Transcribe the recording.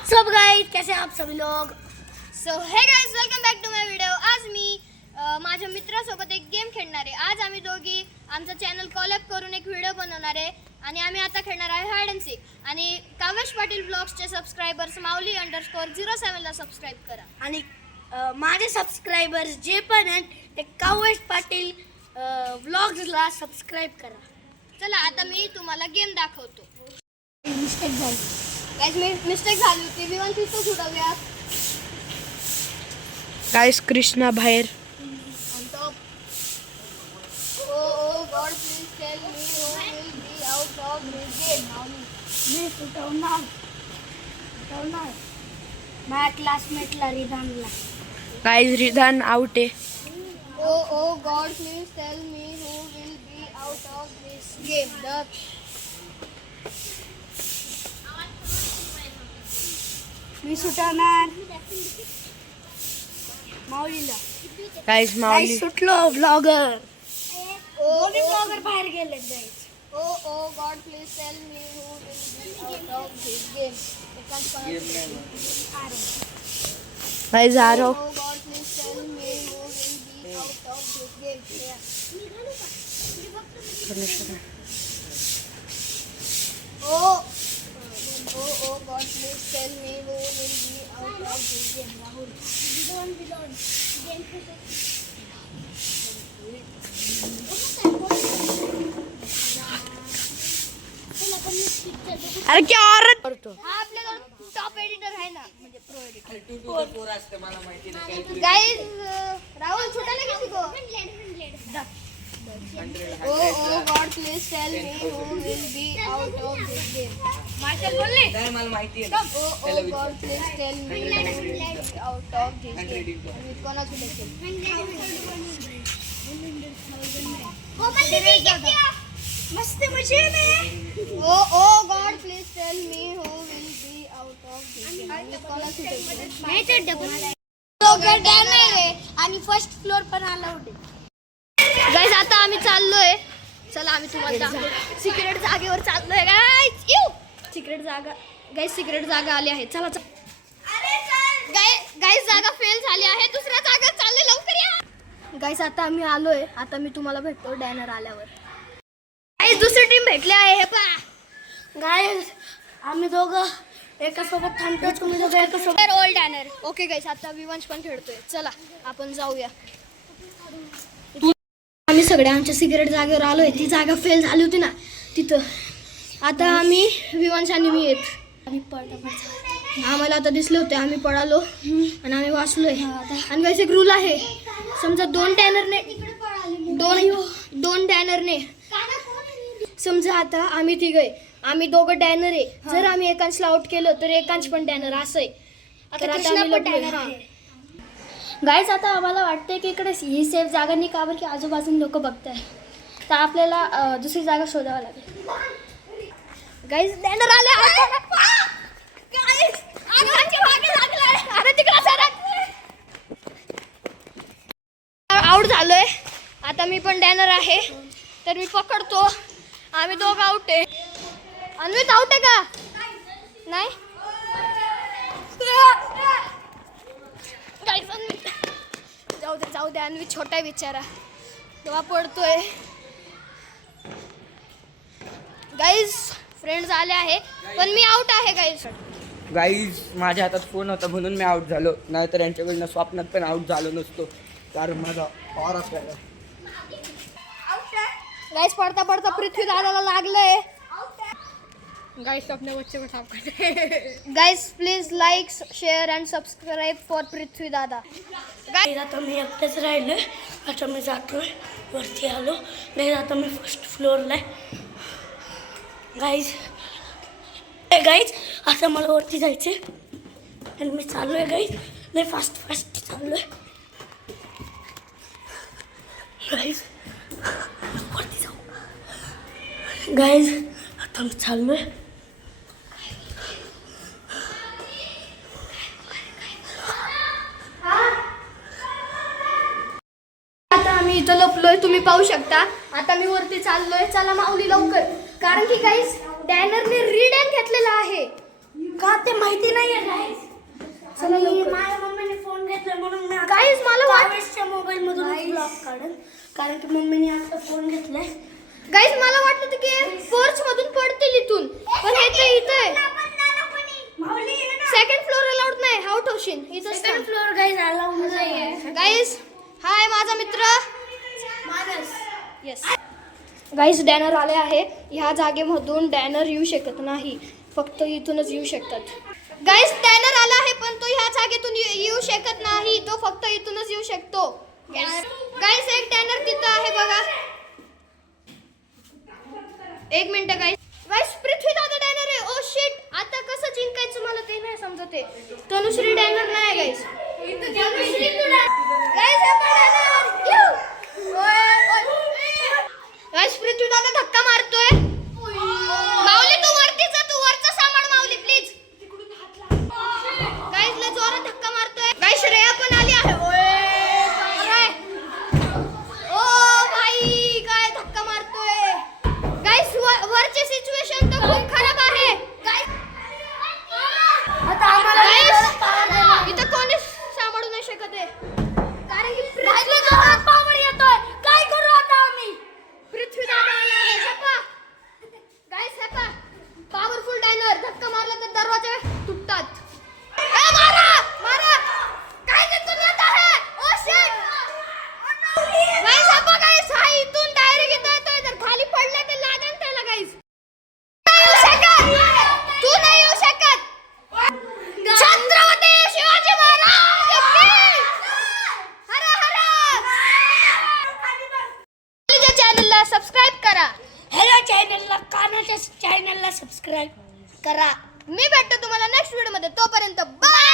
WhatsApp guys, कैसे आप सभी लोग। So hey guys, welcome back to my video. आज मी माझ्या मित्रासोबत एक गेम खेळणार आहे। आज आम्ही दोघी आमचा चॅनल कॉलअप करून एक व्हिडिओ बनवणार आहे आणि आम्ही आता खेळणार आहे हाइड अँड सीक। आणि कावेश पाटील ब्लॉग्सचे सबस्क्रायबर्स माऊली_07 ला सबस्क्राइब करा आणि माझे सबस्क्रायबर्स जे पण आहेत ते कावेश पाटील व्लॉग्सला सबस्क्राइब करा। चला आता मी तुम्हाला गेम दाखवतो। मिस्टेक झाली गाइस, मिस्टेक झाली होती। विवन फिस्तो सुटवूया गाइस, कृष्णा बाहेर। on top. Oh God, please tell me who will be out of this game. मी सुटवणार माझ्या क्लासमेटला रिधानला। गाइस, रिधान आउट आहे। Oh God, please tell me who will be out of this game. मी सुटवणार माऊलीला। Guys, Mauli सुटलो blogger. Oh blogger बाहेर गेले guys. God, please tell me who will be out of this game. Guys, Aarav Oh God, please tell me who will be out of this game. Oh God, please tell me who will be out of this game. Rahul. अरे क्या औरत करतो। हा आपल्याकडे top editor आहे ना, म्हणजे pro editor. Guys, Rahul सुटायला किती गो? Oh God, please tell me who will be out of this game. Marshall बोलले काय मला माहिती आहे। Oh God, please tell me who will be out of this game. मी कोणाचं देते? मस्त मजे में। Oh God, please tell me who will be out of this game. मी कोणाचं देते? नाही तर डबल दोघं डॅमेज आहे आणि फर्स्ट फ्लोर पण अलाउड आहे। गाइस, आता आम्ही चाललोय। चला आम्ही तुम्हाला दाखवतो। सिक्रेट जागेवर चाललोय गाइस। सिक्रेट जागा गाइस, सिक्रेट जागा आली आहे। चला गाइस, जागा फेल झाली आहे। दुसऱ्या जागा चालले, लवकर या गाइस। आता आम्ही आलोय। आता मी तुम्हाला भेटतो डॅनर आल्यावर। गाइस, दुसरी टीम भेटली आहे। हे पहा गाइस, आम्ही दोघं एका सोबत थांबतो, तुम्ही दोघं एका सोबत। ओल्ड डॅनर। ओके गाइस, आता विवंश पण खेळतोय। चला आपण जाऊया। आम्ही सगळे आमच्या सिक्रेट जागेवर आलोय। ती जागा फेल झाली होती ना तिथं। आता आम्ही विवंश आणि मी येत आम्हाला आता दिसले होते, आम्ही पळालो आणि आम्ही वाचलोय। आणि गाइस, एक रूल आहे, समजा दोन डॅनरने समजा आता आम्ही तिघे, आम्ही दोघं डॅनर आहे। जर आम्ही एकांशला आउट केलं तर एकांश पण डॅनर असं आहे। आता गाइस, आता आम्हाला वाटतंय की इकडे ही सेफ जागा नाही, का बरं की आजूबाजून लोक बघताय, तर आपल्याला दुसरी जागा शोधावं लागेल। गाइस, डॅनर आले। आउट झालोय। आता मी पण डॅनर आहे, तर मी पकडतो। आम्ही दोघं आउट आहे। अन्वित आउट आहे का? नाही गाइस, अन्वित जाऊ दे। अन्वित छोटा आहे बिचारा, तेव्हा पडतोय। गाइस, फ्रेंड्स आले आहे, पण मी आउट आहे गाइस, माझ्या हातात फोन होता म्हणून मी आउट झालो, नाहीतर यांच्याकडनं स्वप्नात पण आउट झालो नसतो, कारण माझा पावर असल्याला। गाइस, पडता पृथ्वी दादाला लागलंय। गाइस, अपने बच्चे को साफ करते। Guys, please like, share and subscribe for Prithvi Dada. Guys, आता मी एकटाच राहिलोय। आता मी जातोय, वरती आलो। गाइस, आता मी फर्स्ट फ्लोअरला आहे। गाइस, आता मला वरती जायचे आणि मी चाललोय। गाइस, लय फास्ट चाललोय। गाइस, वरती जाऊ। गाइस, आता मी चाललोय। आता आम्ही इथं लपलोय, तुम्ही पाहू शकता। आता मी वरती चाललोय। चला माऊली लवकर, कारण की गाइस डॅनरने रीडॅन घेतलेला आहे। का ते माहिती नाहीये गाईस. माझ्या मम्मीने फोन घेतला म्हणून मी Guys, मला कावेशच्या मोबाईल मधून ब्लॉग काढन, कारण की मम्मीने आता फोन घेतलाय. गाईज मला वाटलं होतं की पोर्च मधून पडतील इथून, पण हे तर इथं आहे. सेकंड फ्लोर अलाउड नाही. हाऊ ठेवशील इथं. सेकंड फ्लोर गाईस अलाउड नाहीये. गाईज हाय माझा मित्र मानस. येस गाईज डॅनर आले आहे. ह्या जागेमधून डॅनर येऊ शकत नाही, फक्त इथूनच येऊ शकतात. गाईज डॅनर आला आहे पण तो ह्या जागेतून येऊ शकत नाही, तो फक्त इथूनच येऊ शकतो. गाईज एक डॅनर तिथं आहे बघा. एक मिनिट गाईज. गाईज पृथ्वी दादा डॅनर आहे. ओ शिट, आता कसं जिंकायचं मला ते नाही समजत आहे. तनुश्री डॅनर नाही गाईज. गाईज हे पण डॅनर. गाईज पृथ्वी दादा धक्का मारतोय. माऊली तू वरती जा, तू वरचा सांभाळ माऊली प्लीज. गाईज लय जोरात धक्का मारतोय. गाईज श्रेया पण आली आहे. ओ भाई काय धक्का मारतोय. गाईज वरची सिच्युएशन तर खूप खराब आहे. आता आम्हाला गाईज इथं कोणीच सांभाळू नाही शकत आहे, कारण की पावर येतोय. काय करू आता आम्ही? पृथ्वी दादा आला आहे. HEPA guys HEPA powerful diner. धक्का मारला तर दरवाजे तुटतात. ए मारा मारा. काय ते तुम्ही आता आहे. Oh shit guys HEPA guys हा इथून डायरेक्ट येतोय तर खाली पडला तर लागेल त्याला. गाईज तू नाही येऊ शकत. छत्रपती शिवाजी महाराज की हर हर. माझ्या चॅनलला सबस्क्राइब करा. ह्याला चॅनलला, कानाच्या चॅनलला सबस्क्राईब करा. मी भेटतो तुम्हाला नेक्स्ट व्हिडिओ मध्ये. तोपर्यंत बाय.